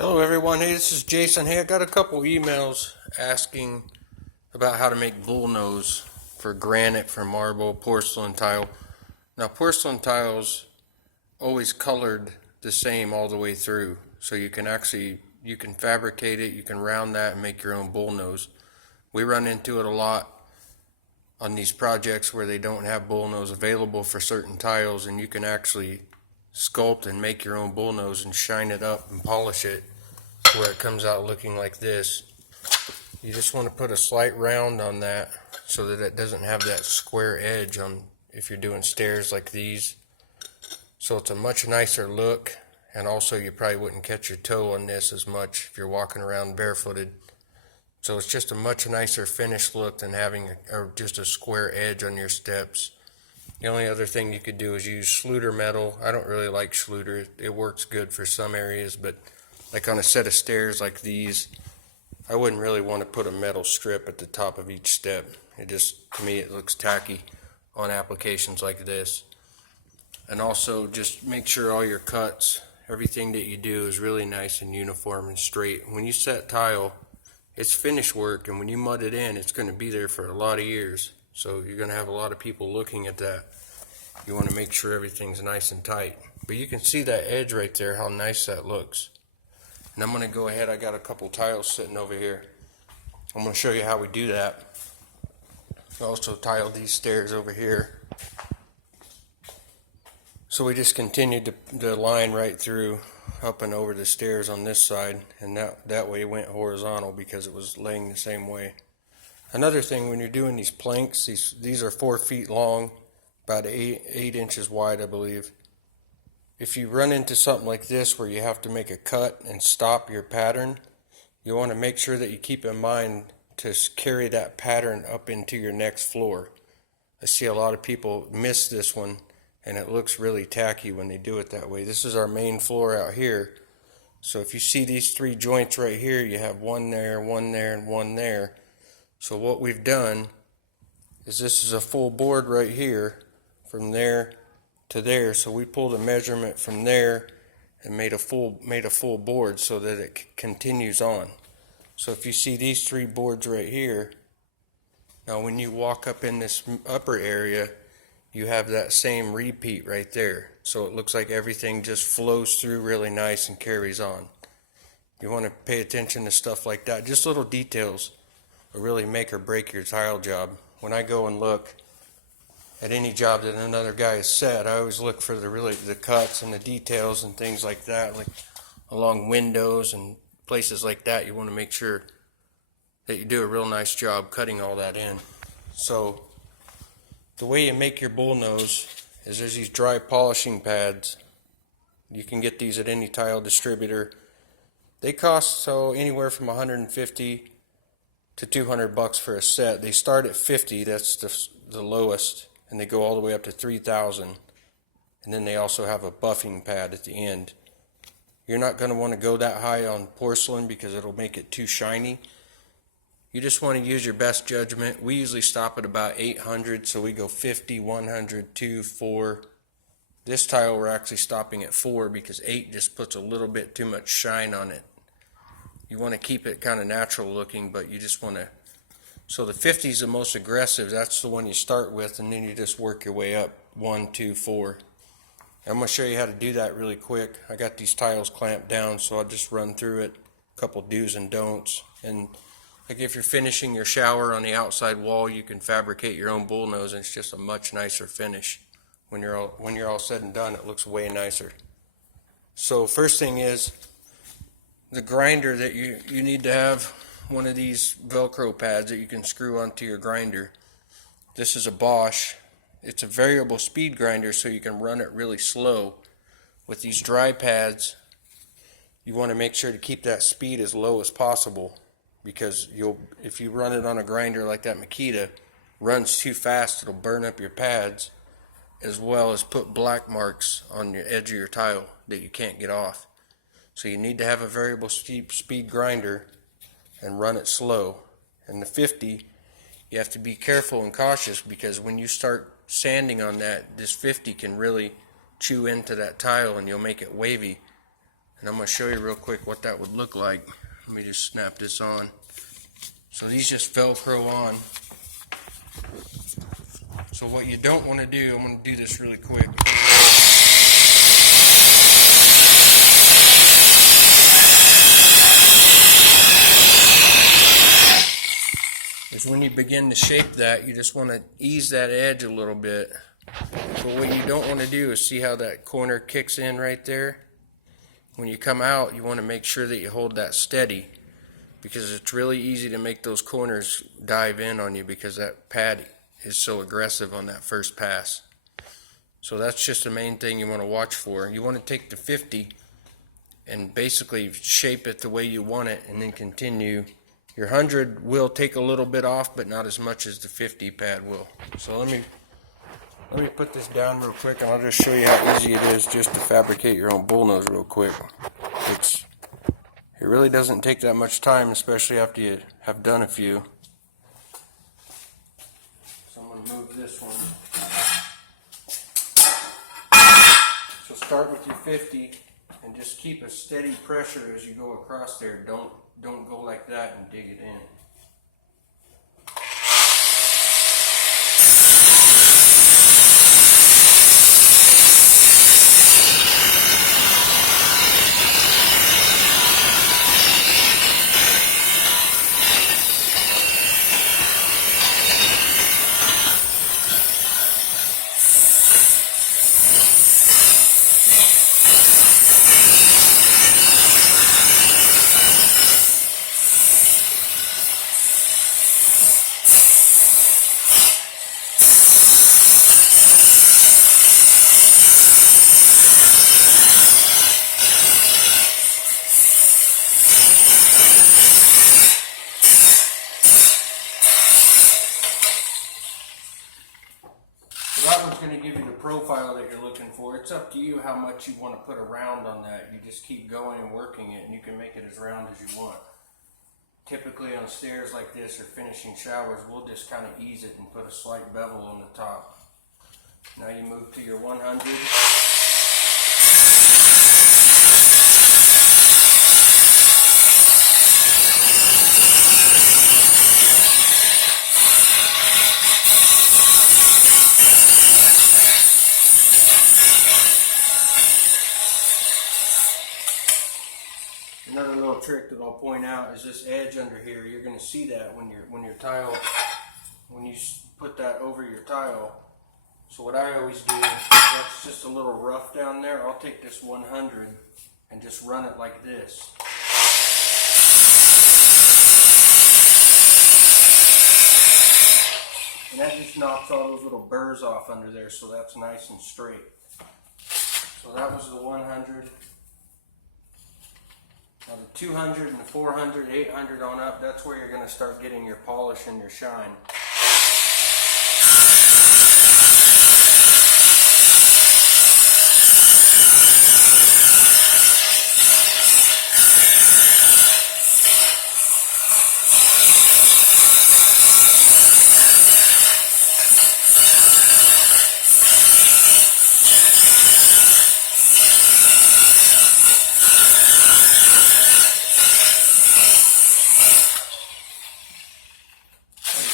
Hello everyone, hey, this is Jason. Hey, I got a couple emails asking about how to make bullnose for granite, for marble, porcelain tile. Now porcelain tiles always colored the same all the way through, so you can fabricate it, you can round that and make your own bullnose. We run into it a lot on these projects where they don't have bullnose available for certain tiles, and you can actually sculpt and make your own bullnose and shine it up and polish it where it comes out looking like this. You just want to put a slight round on that so that it doesn't have that square edge on if you're doing stairs like these. So it's a much nicer look, and also you probably wouldn't catch your toe on this as much if you're walking around barefooted. So it's just a much nicer finished look than having just a square edge on your steps. The only other thing you could do is use Schluter metal. I don't really like Schluter. It works good for some areas, but like on a set of stairs like these, I wouldn't really want to put a metal strip at the top of each step. It just, to me, it looks tacky on applications like this. And also just make sure all your cuts, everything that you do is really nice and uniform and straight. When you set tile, it's finished work, and when you mud it in, it's going to be there for a lot of years. So you're going to have a lot of people looking at that. You want to make sure everything's nice and tight. But you can see that edge right there, how nice that looks. And I'm going to go ahead, I got a couple tiles sitting over here. I'm going to show you how we do that. I also tiled these stairs over here. So we just continued the line right through up and over the stairs on this side, and that way it went horizontal because it was laying the same way. Another thing, when you're doing these planks, these are 4 feet long, about 8 inches wide, I believe. If you run into something like this where you have to make a cut and stop your pattern, you want to make sure that you keep in mind to carry that pattern up into your next floor. I see a lot of people miss this one, and it looks really tacky when they do it that way. This is our main floor out here. So if you see these 3 joints right here, you have one there, and one there. So what we've done is this is a full board right here from there to there. So we pulled a measurement from there and made a full board so that it continues on. So if you see these 3 boards right here, now when you walk up in this upper area, you have that same repeat right there. So it looks like everything just flows through really nice and carries on. You want to pay attention to stuff like that. Just little details will really make or break your tile job. When I go and look at any job that another guy has set, I always look for the cuts and the details and things like that, like along windows and places like that. You want to make sure that you do a real nice job cutting all that in. So the way you make your bullnose is there's these dry polishing pads. You can get these at any tile distributor. They cost anywhere from $150 to $200 for a set. They start at $50, that's the lowest, and they go all the way up to $3,000. And then they also have a buffing pad at the end. You're not going to want to go that high on porcelain because it'll make it too shiny. You just want to use your best judgment. We usually stop at about 800, so we go 50, 100, 2, 4. This tile we're actually stopping at 4 because 8 just puts a little bit too much shine on it. You want to keep it kind of natural looking, but you just want to. So the 50 is the most aggressive. That's the one you start with, and then you just work your way up. 1, 2, 4. I'm going to show you how to do that really quick. I got these tiles clamped down, so I'll just run through it. A couple do's and don'ts. And like if you're finishing your shower on the outside wall, you can fabricate your own bullnose, and it's just a much nicer finish. When you're all said and done, it looks way nicer. So first thing is the grinder that you need to have one of these Velcro pads that you can screw onto your grinder. This is a Bosch. It's a variable speed grinder, so you can run it really slow. With these dry pads, you want to make sure to keep that speed as low as possible, because if you run it on a grinder like that Makita runs too fast, it'll burn up your pads, as well as put black marks on your edge of your tile that you can't get off. So you need to have a variable speed grinder and run it slow. And the 50, you have to be careful and cautious, because when you start sanding on that, this 50 can really chew into that tile and you'll make it wavy. And I'm going to show you real quick what that would look like. Let me just snap this on. So these just Velcro on. So what you don't want to do, I'm going to do this really quick. Is when you begin to shape that, you just want to ease that edge a little bit. But what you don't want to do is see how that corner kicks in right there. When you come out, you want to make sure that you hold that steady, because it's really easy to make those corners dive in on you because that pad is so aggressive on that first pass. So that's just the main thing you want to watch for. You want to take the 50 and basically shape it the way you want it, and then continue. Your 100 will take a little bit off, but not as much as the 50 pad will. So let me put this down real quick, and I'll just show you how easy it is just to fabricate your own bullnose real quick. It really doesn't take that much time, especially after you have done a few. So I'm going to move this one. So start with your 50 and just keep a steady pressure as you go across there. Don't go like that and dig it in. That one's going to give you the profile that you're looking for. It's up to you how much you want to put around on that. You just keep going and working it, and you can make it as round as you want. Typically on stairs like this or finishing showers, we'll just kind of ease it and put a slight bevel on the top. Now you move to your 100. Another little trick that I'll point out is this edge under here. You're going to see that when you put that over your tile. So what I always do, that's just a little rough down there. I'll take this 100 and just run it like this. And that just knocks all those little burrs off under there, so that's nice and straight. So that was the 100. Now the 200 and the 400, 800 on up, that's where you're going to start getting your polish and your shine.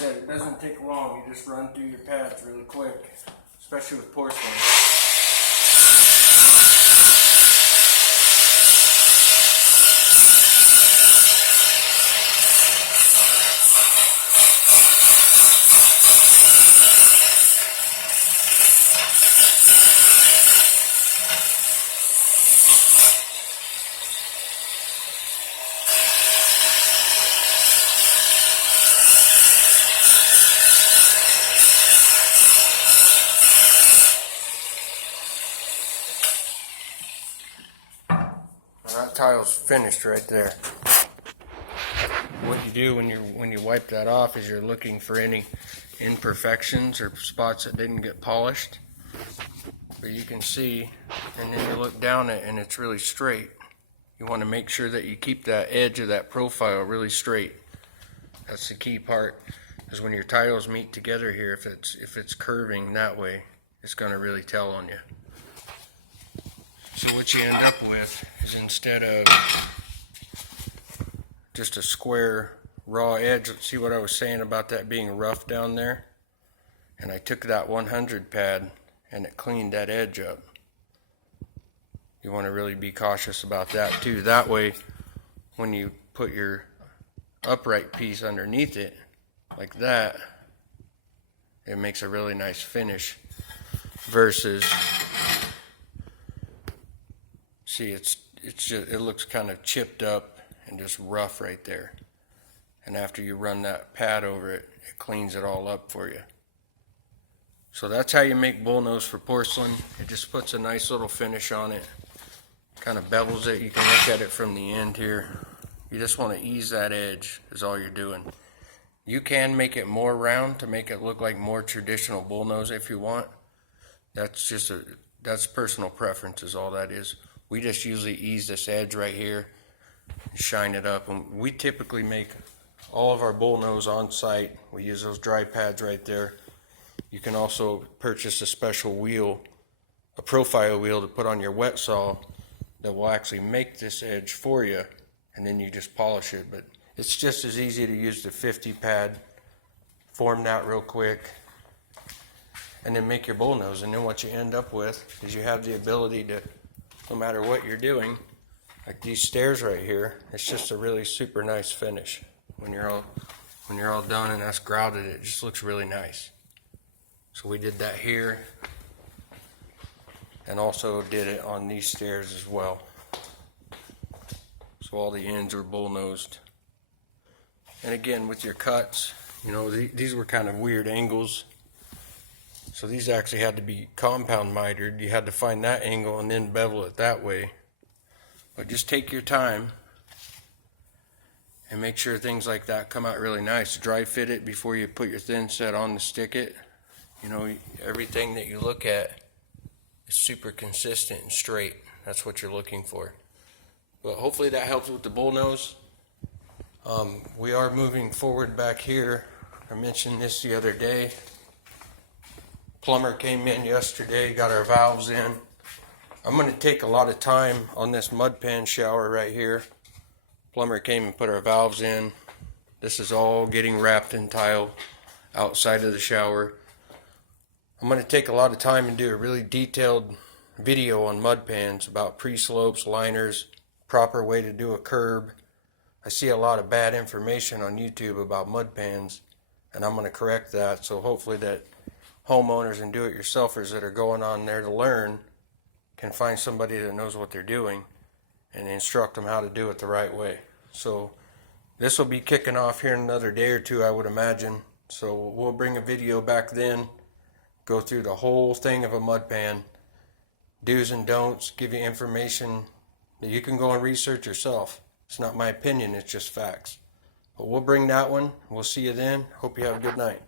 It doesn't take long. You just run through your pads really quick, especially with porcelain. That tile's finished right there. What you do when you wipe that off is you're looking for any imperfections or spots that didn't get polished. But you can see, and then you look down it and it's really straight. You want to make sure that you keep that edge of that profile really straight. That's the key part, because when your tiles meet together here, if it's curving that way, it's going to really tell on you. So what you end up with is, instead of just a square raw edge, see what I was saying about that being rough down there? And I took that 100 pad and it cleaned that edge up. You want to really be cautious about that too. That way, when you put your upright piece underneath it, like that, it makes a really nice finish. Versus, see, it looks kind of chipped up and just rough right there. And after you run that pad over it, it cleans it all up for you. So that's how you make bullnose for porcelain. It just puts a nice little finish on it. Kind of bevels it. You can look at it from the end here. You just want to ease that edge is all you're doing. You can make it more round to make it look like more traditional bullnose if you want. That's personal preference is all that is. We just usually ease this edge right here, shine it up, and we typically make all of our bullnose on site. We use those dry pads right there. You can also purchase a special wheel, a profile wheel to put on your wet saw that will actually make this edge for you, and then you just polish it. But it's just as easy to use the 50 pad, form that real quick, and then make your bullnose. And then what you end up with is you have the ability to, no matter what you're doing, like these stairs right here, it's just a really super nice finish. When you're all done and that's grouted, it just looks really nice. So we did that here, and also did it on these stairs as well. So all the ends are bullnosed. And again, with your cuts, you know, these were kind of weird angles. So these actually had to be compound mitered. You had to find that angle and then bevel it that way. But just take your time and make sure things like that come out really nice. Dry fit it before you put your thin set on to stick it. You know, everything that you look at is super consistent and straight. That's what you're looking for. But hopefully that helps with the bullnose. We are moving forward back here. I mentioned this the other day. Plumber came in yesterday, got our valves in. I'm going to take a lot of time on this mud pan shower right here. Plumber came and put our valves in. This is all getting wrapped in tile outside of the shower. I'm going to take a lot of time and do a really detailed video on mud pans about pre-slopes, liners, proper way to do a curb. I see a lot of bad information on YouTube about mud pans, and I'm going to correct that. So hopefully that homeowners and do-it-yourselfers that are going on there to learn can find somebody that knows what they're doing and instruct them how to do it the right way. So this will be kicking off here in another day or two, I would imagine. So we'll bring a video back then, go through the whole thing of a mud pan, do's and don'ts, give you information that you can go and research yourself. It's not my opinion, it's just facts. But we'll bring that one. We'll see you then. Hope you have a good night.